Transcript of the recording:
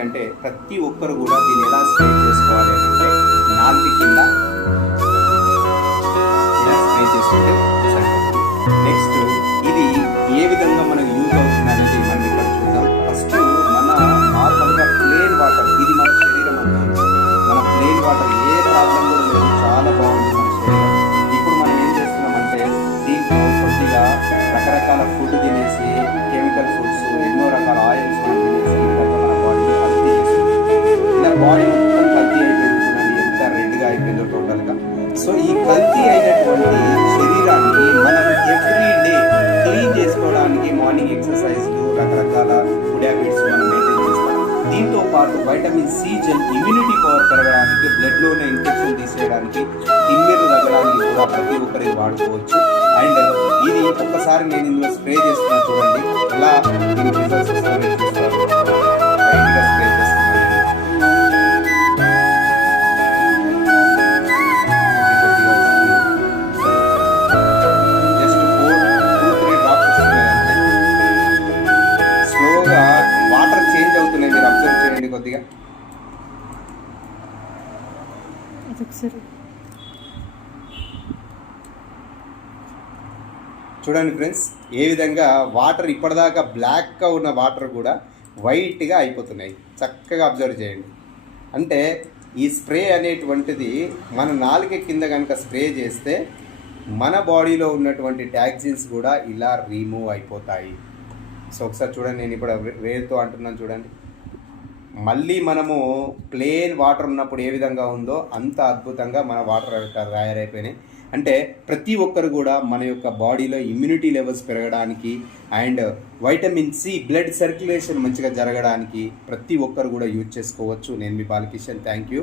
ఏంటంటే ప్రతి ఒక్కరు కూడా దీన్ని ఎలా స్ప్రే చేసుకోవాలి అంటే నాలుగు కింద ఇలా స్ప్రే చేసుకుంటే సరిపోతుంది. నెక్స్ట్ ఇది ఏ విధంగా మనకు యూజ్ అవుతుంది అనేది మనం ఇక్కడ చూద్దాం. ఫస్ట్ మన నార్మల్గా ప్లేన్ వాటర్, ఇది మన శరీరం అంతా, మన ప్లేన్ వాటర్ ఏ ప్రాబ్లం కూడా లేదు, చాలా బాగుంది మన శరీరం. ఇప్పుడు మనం ఏం చేస్తున్నామంటే దీంట్లో కొద్దిగా రకరకాల ఫుడ్ తినేసి, కెమికల్ ఫుడ్స్, ఎన్నో రకాల ఆయిల్స్ మనం తినేసి మన బాడీని కల్తీ చేస్తుంది. ఇలా బాడీ మొత్తం కల్తీ అయిపోయింది. చూడండి ఎంత రెడ్గా అయిపోయిందో టోటల్గా. సో ఈ కల్తీ అయినటువంటి శరీరాన్ని మనం ఎవ్రీ డే క్లీన్ చేసుకోవడానికి మార్నింగ్ ఎక్సర్సైజ్లు, రకరకాల ఫుడ్ హ్యాబిట్స్ మనం మెయింటైన్ చేస్తాం. దీంతో పాటు vitamin C gel immunity power పెరగడానికి, బ్లడ్లోనే ఇన్ఫెక్షన్ తీసేయడానికి, తిమ్మిర్లు తగ్గడానికి కూడా ప్రతి ఒక్కరికి వాడుకోవచ్చు. అండ్ ఇది ఒక్కసారి నేను ఇందులో స్ప్రే చేస్తున్నా, చూడండి ఎలా దీని రిజల్ట్స్ వస్తాయో చూస్తారు. లైట్గా స్ప్రే చేస్తున్నాను. జస్ట్ 2-3 డ్రాప్స్ వస్తున్నాయంటే స్లోగా వాటర్ చేంజ్ అవుతున్నాయి. మీరు అబ్జర్వ్ చేయండి కొద్దిగా. చూడండి ఫ్రెండ్స్, ఏ విధంగా వాటర్ ఇప్పటిదాకా బ్లాక్గా ఉన్న వాటర్ కూడా వైట్గా అయిపోతున్నాయి. చక్కగా అబ్జర్వ్ చేయండి. అంటే ఈ స్ప్రే అనేటువంటిది మన నాలుక కింద కనుక స్ప్రే చేస్తే మన బాడీలో ఉన్నటువంటి టాక్సిన్స్ కూడా ఇలా రిమూవ్ అయిపోతాయి. సో ఒకసారి చూడండి, నేను ఇప్పుడు వేరుతో అంటున్నాను చూడండి. మళ్ళీ మనము ప్లేన్ వాటర్ ఉన్నప్పుడు ఏ విధంగా ఉందో అంత అద్భుతంగా మన వాటర్ తయారైపోయినాయి. అంటే ప్రతి ఒక్కరు కూడా మన యొక్క బాడీలో ఇమ్యూనిటీ లెవెల్స్ పెరగడానికి and vitamin C, blood circulation మంచిగా జరగడానికి ప్రతి ఒక్కరు కూడా యూజ్ చేసుకోవచ్చు. నేను మీ బాలకిషన్. Thank you.